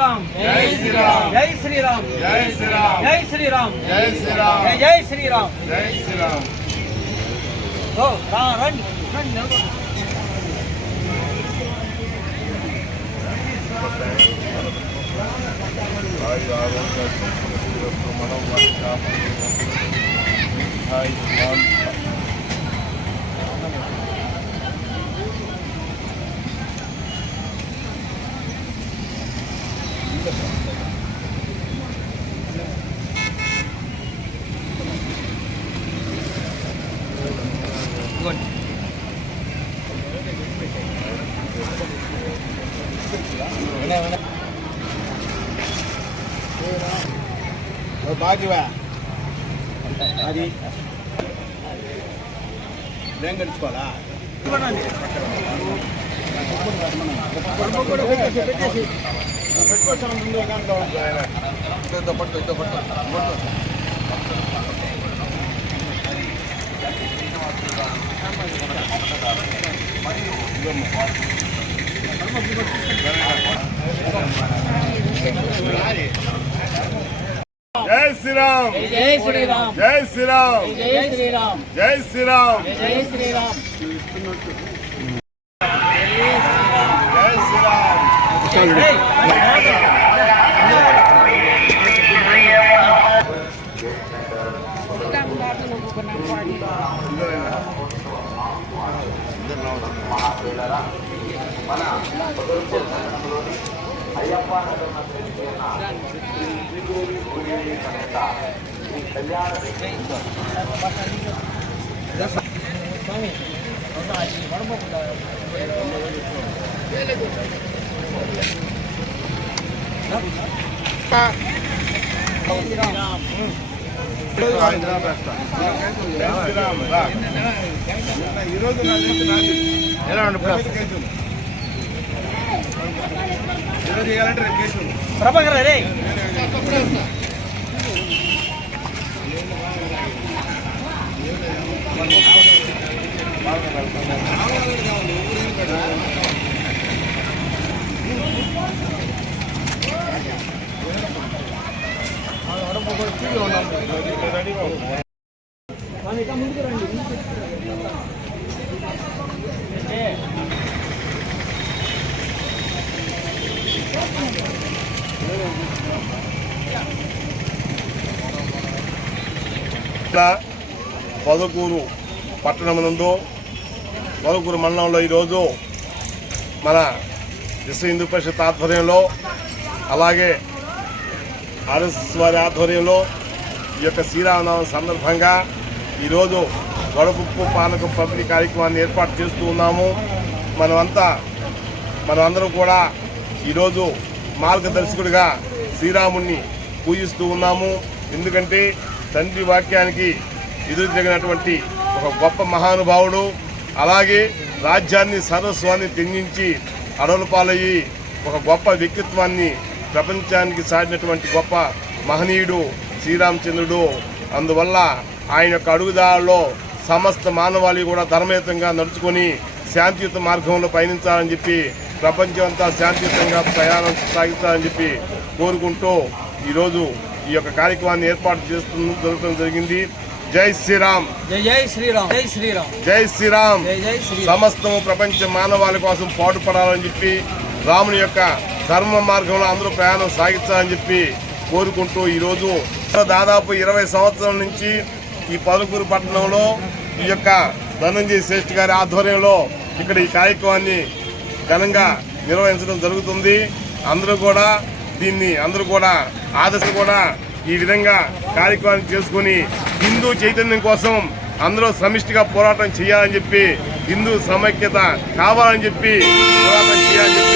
जय श्री राम जय श्री राम जय श्री राम जय श्री राम जय श्री राम जय श्री राम जय Shri Ram go run run బాగువా అది బెంగడుచుకోవాలా పెట్టుకోవచ్చు ముందు పట్టు जय श्री राम जय श्री राम जय श्री राम जय श्री राम जय श्री राम जय श्री राम जय श्री ప్రభాకర్ రే ముందుకు రండి పొదకూరు పట్టణమునందు పొదకూరు మండలంలో ఈరోజు మన విశ్వ హిందూ పరిషత్ ఆధ్వర్యంలో అలాగే ఆర్ఎస్ఎస్ వారి ఆధ్వర్యంలో ఈ యొక్క శ్రీరామనవమి సందర్భంగా ఈరోజు వడపప్పు పానకం పంపిణీ కార్యక్రమాన్ని ఏర్పాటు చేస్తూ ఉన్నాము. మనమందరం కూడా ఈరోజు మార్గదర్శకుడిగా శ్రీరాముణ్ణి పూజిస్తూ ఉన్నాము. ఎందుకంటే తండ్రి వాక్యానికి ఎదురు తిరిగినటువంటి ఒక గొప్ప మహానుభావుడు, అలాగే రాజ్యాన్ని సర్వస్వాన్ని త్యజించి అడవుల పాలయ్యి ఒక గొప్ప వ్యక్తిత్వాన్ని ప్రపంచానికి సాటినటువంటి గొప్ప మహనీయుడు శ్రీరామచంద్రుడు. అందువల్ల ఆయన యొక్క అడుగుదారులో సమస్త మానవాళి కూడా ధర్మయుతంగా నడుచుకొని శాంతియుత మార్గంలో పయనించాలని చెప్పి, ప్రపంచం అంతా శాంతియుతంగా ప్రయాణం సాగిస్తారని చెప్పి కోరుకుంటూ ఈరోజు ఈ యొక్క కార్యక్రమాన్ని ఏర్పాటు జరగడం జరిగింది. జై శ్రీరామ్ జై శ్రీరామ్ జై శ్రీరామ్ జై శ్రీరామ్. జై శ్రీరామ్. సమస్తము ప్రపంచ మానవాళి కోసం పాటుపడాలని చెప్పి, రాముని యొక్క ధర్మ మార్గంలో అందరూ ప్రయాణం సాగించాలని చెప్పి కోరుకుంటూ ఈరోజు దాదాపు 20 సంవత్సరాల నుంచి ఈ పొదకూరు పట్టణంలో ఈ యొక్క ధనంజయ శ్రేష్ఠ గారి ఆధ్వర్యంలో ఇక్కడ ఈ కార్యక్రమాన్ని ఘనంగా నిర్వహించడం జరుగుతుంది. అందరూ కూడా ఆదర్శం కూడా ఈ విధంగా కార్యక్రమాన్ని చేసుకుని హిందూ చైతన్యం కోసం అందరూ సమిష్టిగా పోరాటం చేయాలని చెప్పి, హిందూ సమైక్యత కావాలని చెప్పి పోరాటం చేయాలని చెప్పి